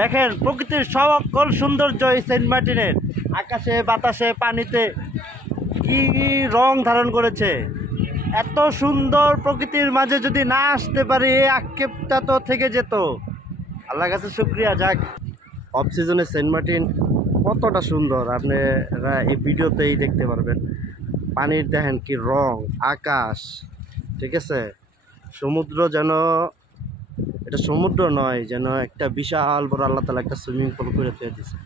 দেখেন প্রকৃতির সকল সৌন্দর্য এই সেন্ট মার্টিনের আকাশে বাতাসে পানিতে কি রং ধারণ করেছে। এত সুন্দর প্রকৃতির মাঝে যদি না আসতে পারি এই আক্ষেপটা তো থেকে যেত। আল্লাহর কাছে শুকরিয়া। যাক, অফ সিজনে সেন্ট মার্টিন কতটা সুন্দর আপনারা এই ভিডিওতেই দেখতে পারবেন। পানির দেখেন কি রং, আকাশ, ঠিক আছে। সমুদ্র যেন এটা সমুদ্র নয়, যেন একটা বিশাল বড় আল্লাহ তাআলা একটা সুইমিং পুল করে তৈরি দিয়েছে,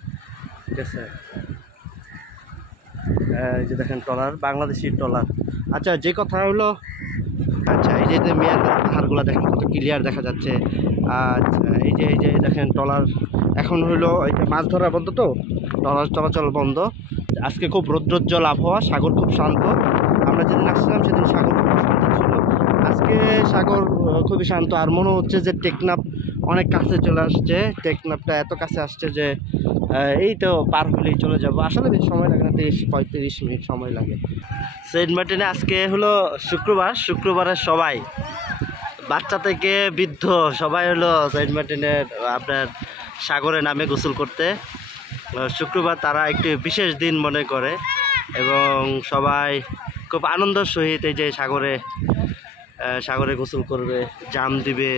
ঠিক আছে। এই যে দেখেন ট্রলার, বাংলাদেশি ট্রলার। আচ্ছা, যে কথা হলো, আচ্ছা এই যে মিয়ানমার পাহাড়গুলো দেখেন কত ক্লিয়ার দেখা যাচ্ছে। আচ্ছা এই যে দেখেন ট্রলার এখন হইলো এই যে মাছ ধরা বন্ধ, তো ট্রলার চলাচল বন্ধ। আজকে খুব রৌদ্রোজ্জ্বল আবহাওয়া, সাগর খুব শান্ত। আমরা যেদিন আসছিলাম সেদিন সাগর খুব শান্ত ছিল, আজকে সাগর খুবই শান্ত। আর মনে হচ্ছে যে টেকনাফ অনেক কাছে চলে আসছে। টেকনাফটা এত কাছে আসছে যে এই তো পার হলেই চলে যাব। আসলে বেশি সময় লাগে না, 30-35 মিনিট সময় লাগে। সেন্ট মার্টিনে আজকে হলো শুক্রবার। শুক্রবারে সবাই বাচ্চা থেকে বৃদ্ধ সবাই হলো সেন্ট মার্টিনের আপনার সাগরে নামে গোসল করতে। শুক্রবার তারা একটি বিশেষ দিন মনে করে এবং সবাই খুব আনন্দের সহিত এই যে সাগরে গোসল করবে, জাম দিবে।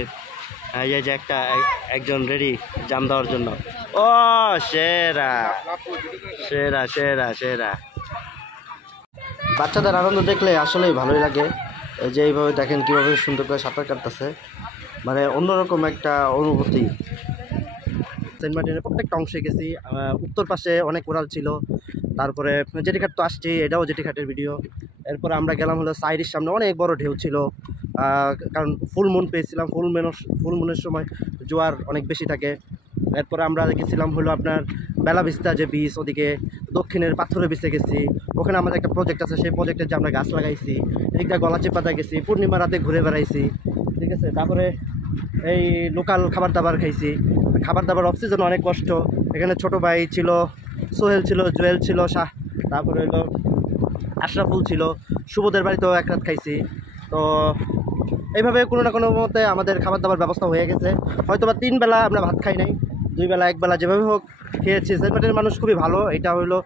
এই যে একজন রেডি জাম দেওয়ার জন্য। ও সেরা সেরা সেরা সেরা। বাচ্চাদের আনন্দ দেখলে আসলেই ভালোই লাগে। এই যে এইভাবে দেখেন কীভাবে সুন্দর করে সাঁতার কাটতেছে, মানে অন্যরকম একটা অনুভূতি। সেন্ট মার্টিনের প্রত্যেকটা অংশে গেছি। উত্তর পাশে অনেক কোরাল ছিল, তারপরে জেটিঘাট তো আসছি, এটাও জেটিঘাটের ভিডিও। এরপরে আমরা গেলাম হলো সাইডের সামনে, অনেক বড় ঢেউ ছিল, কারণ ফুল মুন পেয়েছিলাম। ফুল মুনের সময় জোয়ার অনেক বেশি থাকে। এরপরে আমরা গেছিলাম হলো আপনার বেলা ভিস্তা যে বিচ, ওদিকে দক্ষিণের পাথরের বিচে গেছি। ওখানে আমাদের একটা প্রজেক্ট আছে, সেই প্রজেক্টে যে আমরা গাছ লাগাইছি। এদিকটা গলাচিপাতা গেছি, পূর্ণিমা রাতে ঘুরে বেড়াইছি, ঠিক আছে। তারপরে এই লোকাল খাবার দাবার খাইছি। খাবার দাবার অফ সিজন অনেক কষ্ট। এখানে ছোট ভাই ছিল, সোহেল ছিল, জুয়েল ছিল, তারপরে হলো আশরাফুল ছিল, শুভদের বাড়িতেও এক রাত খাইছি। তো এইভাবে কোনো না কোনো মতে আমাদের খাবার দাবার ব্যবস্থা হয়ে গেছে। হয়তো বা 3 বেলা আমরা ভাত খাই নাই, 2 বেলা 1 বেলা যেভাবে হোক খেয়েছি। সেন্ট মার্টিনের মানুষ খুবই ভালো। এটা হলো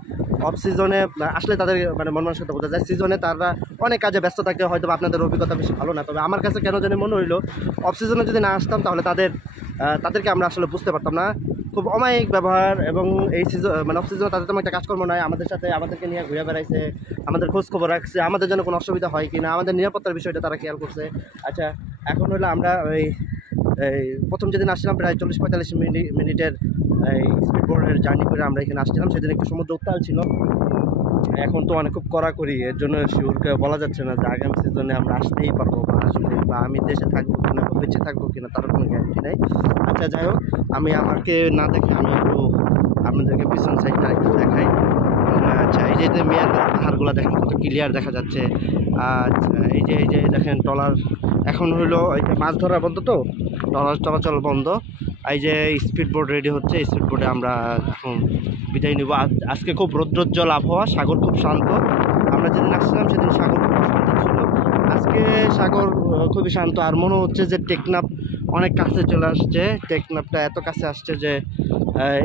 অফ সিজনে আসলে তাদের মানে মন মানসিকতা বোঝা যায়। সিজনে তারা অনেক কাজে ব্যস্ত থাকে, হয়তো আপনাদের অভিজ্ঞতা বেশি ভালো না। তবে আমার কাছে কেন জানি মনে হইলো অফ সিজনে যদি না আসতাম তাহলে তাদেরকে আমরা আসলে বুঝতে পারতাম না। খুব অমায়িক ব্যবহার, এবং এই সিজন মানে অফ সিজনে তাদের তেমন একটা কাজকর্ম নয়। আমাদেরকে নিয়ে ঘুরে বেড়াইছে, আমাদের খোঁজ খবর রাখছে, আমাদের জন্য কোনো অসুবিধা হয় কি না, আমাদের নিরাপত্তার বিষয়টা তারা খেয়াল করছে। আচ্ছা, এখন হলো আমরা এই প্রথম যেদিন আসছিলাম প্রায় 40-45 মিনিটের এই স্পিড বোর্ডের জার্নি করে আমরা এখানে আসছিলাম। সেদিন একটু সমুদ্র উত্তাল ছিল, এখন তো অনেক খুব কড়াকড়ি। এর জন্য শিওরকে বলা যাচ্ছে না যে আগামী সিজনে আমরা আসতেই পারবো বা আসলে বা আমি দেশে থাকবো কিনা বা বেঁচে থাকবো কিনা তার কোনো গ্যারান্টি নেই। আচ্ছা যাই হোক, আমাকে না দেখে আমি একটু আপনাদেরকে পিছন সাইডটা একটু দেখাই। আচ্ছা এই যে মিয়ানমার পাহাড়গুলো দেখেন কত ক্লিয়ার দেখা যাচ্ছে। আচ্ছা এই যে দেখেন ট্রলার এখন হইলো এই যে মাছ ধরা বন্ধ, তো ট্রলার চলাচল বন্ধ। এই যে স্পিড বোট রেডি হচ্ছে, স্পিড বোটে আমরা এখন বিদায় নিব। আজকে খুব রৌদ্রোজ্জ্বল আবহাওয়া, সাগর খুব শান্ত। আমরা যেদিন আসছিলাম সেদিন সাগর খুব শান্ত ছিল, আজকে সাগর খুবই শান্ত। আর মনে হচ্ছে যে টেকনাফ অনেক কাছে চলে আসছে। টেকনাফটা এত কাছে আসছে যে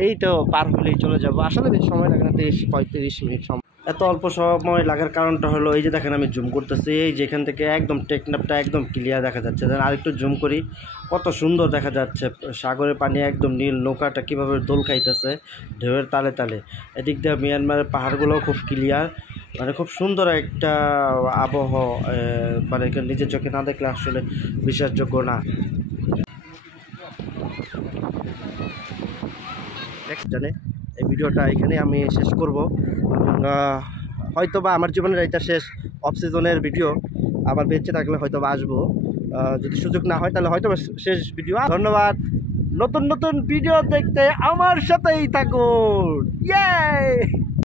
এই তো পার হলেই চলে যাব। আসলে বেশি সময় লাগে না, 30-35 মিনিট সময়। এত অল্প সময় লাগার কারণটা হলো এই যে দেখেন আমি জুম করতেছি, এই যেখান থেকে একদম টেকনাফটা একদম ক্লিয়ার দেখা যাচ্ছে। আরেকটু জুম করি, কত সুন্দর দেখা যাচ্ছে। সাগরের পানি একদম নীল, নৌকাটা কীভাবে দোল খাইতেছে ঢেউয়ের তালে তালে। এদিক দিয়ে মিয়ানমারের পাহাড়গুলোও খুব ক্লিয়ার, মানে খুব সুন্দর একটা আবহাওয়া। মানে নিজের চোখে না দেখলে আসলে বিশ্বাসযোগ্য না। নেক্সট জানে এই ভিডিওটা এখানে আমি শেষ করব। হয়তো বা আমার জীবনের এটা শেষ অফ সিজনের ভিডিও, আবার বেঁচে থাকলে হয়তো বা আসবো। যদি সুযোগ না হয় তাহলে হয়তো শেষ ভিডিও। ধন্যবাদ। নতুন নতুন ভিডিও দেখতে আমার সাথেই থাকুন। ইয়ে।